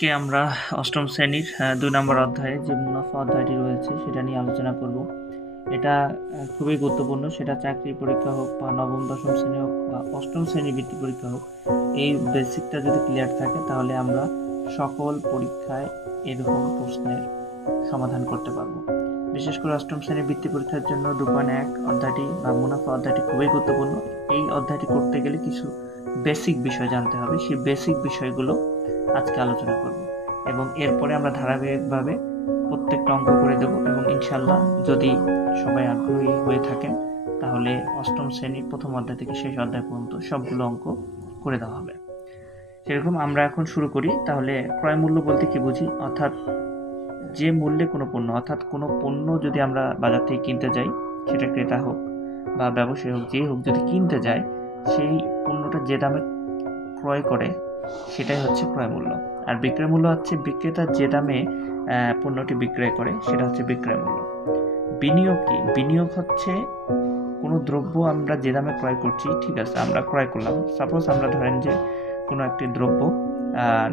আজকে আমরা অষ্টম শ্রেণীর ২ নম্বর অধ্যায়ে যে মুনাফা অধ্যায়টি রয়েছে সেটা নিয়ে আলোচনা করব। এটা খুবই গুরুত্বপূর্ণ, সেটা চাকরির পরীক্ষা হোক বা নবম দশম শ্রেণী হোক বা অষ্টম শ্রেণীর বৃত্তি পরীক্ষা হোক, এই বেসিকটা যদি ক্লিয়ার থাকে তাহলে আমরা সকল পরীক্ষায় এরকম প্রশ্নের সমাধান করতে পারবো। বিশেষ করে অষ্টম শ্রেণীর বৃত্তি পরীক্ষার জন্য 2.1 অধ্যায়টি বা মুনাফা অধ্যায়টি খুবই গুরুত্বপূর্ণ। এই অধ্যায়টি করতে গেলে কিছু বেসিক বিষয় জানতে হবে, সেই বেসিক বিষয়গুলো আজকে আলোচনা করব এবং এরপরে আমরা ধারাবাহিকভাবে প্রত্যেকটা অঙ্ক করে দেব এবং ইনশাল্লাহ যদি সবাই আগ্রহী হয়ে থাকেন তাহলে অষ্টম শ্রেণীর প্রথম অধ্যায় থেকে শেষ অধ্যায় পর্যন্ত সবগুলো অঙ্ক করে দেওয়া হবে। সেরকম আমরা এখন শুরু করি। তাহলে ক্রয় মূল্য বলতে কি বুঝি, অর্থাৎ যে মূল্যে কোনো পণ্য, অর্থাৎ কোনো পণ্য যদি আমরা বাজার থেকে কিনতে যাই, সেটা ক্রেতা হোক বা ব্যবসায়ী হোক, যেই হোক, যদি কিনতে যায় সেই পণ্যটা যে দামে ক্রয় করে সেটাই হচ্ছে ক্রয় মূল্য। আর বিক্রয় মূল্য হচ্ছে বিক্রেতা যে দামে পণ্যটি বিক্রয় করে সেটা হচ্ছে বিক্রয় মূল্য। বিনিয়োগ কি? বিনিয়োগ হচ্ছে কোনো দ্রব্য আমরা যে দামে ক্রয় করছি, ঠিক আছে, আমরা ক্রয় করলাম, সাপোজ আমরা ধরেন যে কোনো একটি দ্রব্য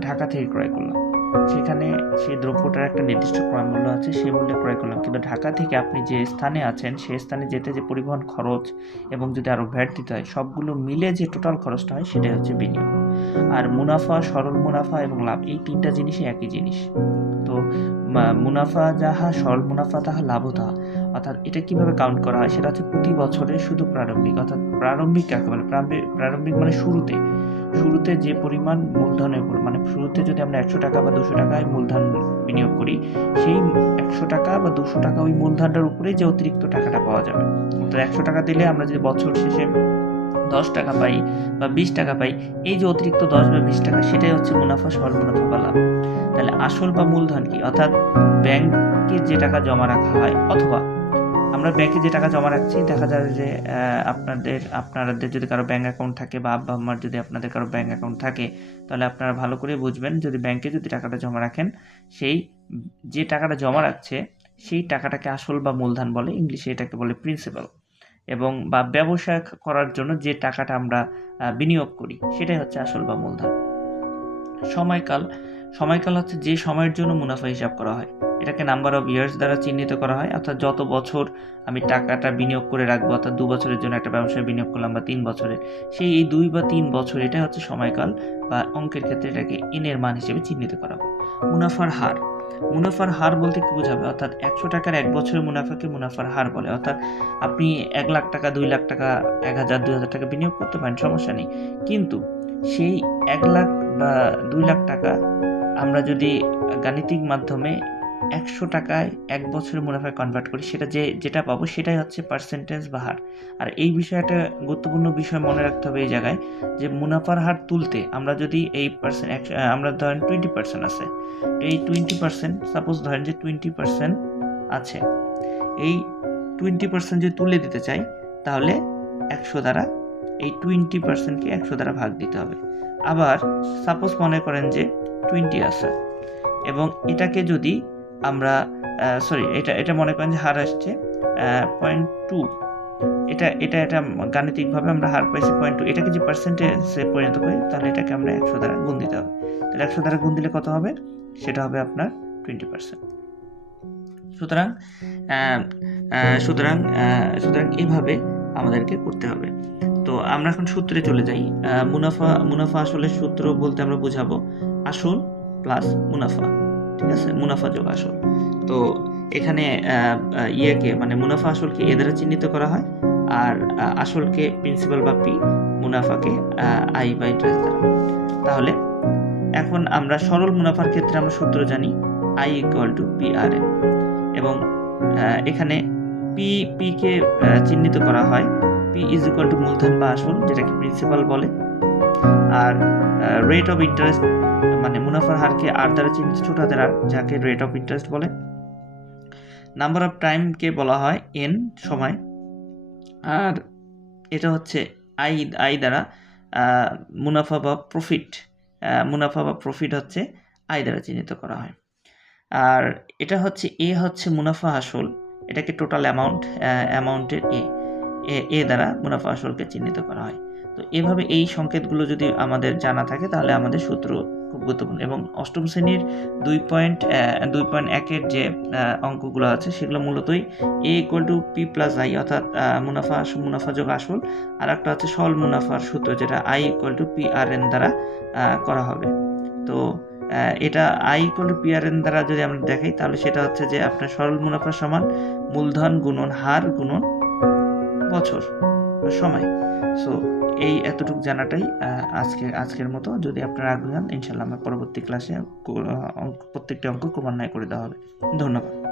ঢাকা থেকে ক্রয় করলাম, সেখানে সেই দ্রব্যটার একটা নির্দিষ্ট ক্রয় মূল্য আছে, সেই মূল্যে ক্রয় করলাম, কিন্তু ঢাকা থেকে আপনি যে স্থানে আছেন সেই স্থানে যেতে যে পরিবহন খরচ এবং যদি আরও ভ্যাট দিতে হয়, সবগুলো মিলে যে টোটাল খরচটা হয় সেটাই হচ্ছে বিনিয়োগ। আর মুনাফা, সরল মুনাফা এবং লাভ, এই তিনটা জিনিসই একই জিনিস। তো মুনাফা যাহা সরল মুনাফা তাহা লাভ তাহা, অর্থাৎ এটা কিভাবে কাউন্ট করা হয় সেটা হচ্ছে প্রতি বছরে শুধু প্রারম্ভিক, অর্থাৎ প্রারম্ভিক কাকে বলে, প্রারম্ভিক মানে শুরুতে যে পরিমাণ মূলধনের উপর, মানে শুরুতে যদি আমরা 100 টাকা বা 200 টাকায় মূলধন বিনিয়োগ করি, সেই 100 টাকা বা 200 টাকা ওই মূলধনটার উপরে যে অতিরিক্ত টাকাটা পাওয়া যাবে, অর্থাৎ 100 টাকা দিলে আমরা যদি বছর শেষে 10 টাকা পাই বা 20 টাকা পাই, এই যে অতিরিক্ত 10 বা 20 টাকা, সেটাই হচ্ছে মুনাফা, সরল মুনাফা বা লাভ। তাহলে আসল বা মূলধন কি? অর্থাৎ ব্যাংকে যে টাকা জমা রাখা হয়, অথবা আমরা ব্যাংকে যে টাকা জমা রাখছি, দেখা যায় যে আপনাদের যদি কারো ব্যাংক অ্যাকাউন্ট থাকে বা আব্বা আম্মার যদি আপনাদের কারো ব্যাংক অ্যাকাউন্ট থাকে, তাহলে আপনারা ভালো করে বুঝবেন, যদি ব্যাংকে যদি টাকাটা জমা রাখেন, সেই যে টাকাটা জমা রাখছে সেই টাকাটাকে আসল বা মূলধন বলে, ইংলিশে এটাকে বলে প্রিন্সিপাল। এবং বা ব্যবসা করার জন্য যে টাকাটা আমরা বিনিয়োগ করি সেটাই হচ্ছে আসল বা মূলধন। সময়কাল হচ্ছে যে সময়ের জন্য মুনাফা হিসাব করা হয়, এটাকে নাম্বার অফ ইয়ার্স দ্বারা চিহ্নিত করা হয়, অর্থাৎ যত বছর আমি টাকাটা বিনিয়োগ করে রাখবো, অর্থাৎ 2 বছরের জন্য একটা ব্যবসায় বিনিয়োগ করলাম বা 3 বছরের, সেই এই 2 বা 3 বছর, এটা হচ্ছে সময়কাল, বা অঙ্কের ক্ষেত্রে এটাকে এর মান হিসেবে চিহ্নিত করা হয়। মুনাফার হার বলতে কি বোঝাবে, অর্থাৎ 100 টাকার 1 বছরের মুনাফাকে মুনাফার হার বলে। অর্থাৎ আপনি 1 লাখ টাকা, 2 লাখ টাকা, 1000, 2000 টাকা বিনিয়োগ করতে পারেন, সমস্যা নেই, কিন্তু সেই 1 লাখ বা 2 লাখ টাকা আমরা যদি গাণিতিক মাধ্যমে 100 টাকায় 1 বছরের মুনাফায় কনভার্ট করি, সেটা যেটা পাবো সেটাই হচ্ছে পার্সেন্টেজ বা হার। আর এই বিষয়টা গুরুত্বপূর্ণ বিষয় মনে রাখতে হবে এই জায়গায়, যে মুনাফার হার তুলতে আমরা যদি এই আমরা ধরেন 20% আছে, এই 20%, সাপোজ ধরেন যে 20% আছে, এই 20% যদি তুলে দিতে চাই তাহলে 100 দ্বারা এই 20%কে 100 দ্বারা ভাগ দিতে হবে। আবার সাপোজ মনে করেন যে 20 আছে এবং এটাকে যদি আমরা এটা মনে করেন যে হার আসছে 0.2, এটা গাণিতিকভাবে আমরা হার পাইছি 0.2, এটাকে যে পার্সেন্টেজে পরিণত করি তাহলে এটাকে আমরা 100 দ্বারা গুণ দিতে হবে। তাহলে 100 দ্বারা গুণ দিলে কত হবে? সেটা হবে আপনার 20%। সুতরাং এইভাবে আমাদেরকে করতে হবে। তো আমরা এখন সূত্রে চলে যাই। মুনাফা আসলে সূত্র বলতে আমরা বুঝাবো আসল প্লাস মুনাফা, ঠিক আছে, মুনাফা যোগ আসল। তো এখানে মানে মুনাফা আসলকে এ দ্বারা চিহ্নিত করা হয়, আর আসলকে প্রিন্সিপাল বা পি, মুনাফাকে আই বা ইন্টারেস্ট দ্বারা। তাহলে এখন আমরা সরল মুনাফার ক্ষেত্রে আমরা সূত্র জানি, I equal to P R N, এবং এখানে পি কে চিহ্নিত করা হয়, পি ইজ ইকুয়াল টু মূলধন বা আসল, যেটাকে প্রিন্সিপাল বলে, আর রেট অফ ইন্টারেস্ট মানে মুনাফার হারকে আর দ্বারা চিহ্নিত, ছোট হাতের আর, যাকে রেট অফ ইন্টারেস্ট বলে। নাম্বার অফ টাইমকে বলা হয় এন, সময়, আর এটা হচ্ছে আই দ্বারা মুনাফা বা প্রফিট হচ্ছে আই দ্বারা চিহ্নিত করা হয়। আর এটা হচ্ছে মুনাফা আসল, এটাকে টোটাল অ্যামাউন্টের এ দ্বারা মুনাফা আসলকে চিহ্নিত করা হয়। তো এভাবে এই সংকেতগুলো যদি আমাদের জানা থাকে তাহলে আমাদের সূত্র খুব খুব গুরুত্বপূর্ণ। এবং অষ্টম শ্রেণীর 2.1-এর যে অঙ্কগুলো আছে সেগুলো মূলতই a = p + i, অর্থাৎ মুনাফা যোগ আসল, আর একটা হচ্ছে সরল মুনাফার সূত্র, যেটা i = PRN দ্বারা করা হবে। তো এটা i = PRN দ্বারা যদি আমরা দেখাই, তাহলে সেটা হচ্ছে যে আপনার সরল মুনাফা সমান মূলধন গুণন হার গুণন বছর সময়। সো এই এতটুকু জানাটাই আজকের মতো। যদি আপনারা আগ্রহী হন, ইনশাল্লাহ আমার পরবর্তী ক্লাসে প্রত্যেকটি অঙ্ক ক্রমান্বয়ে করে দেওয়া হবে। ধন্যবাদ।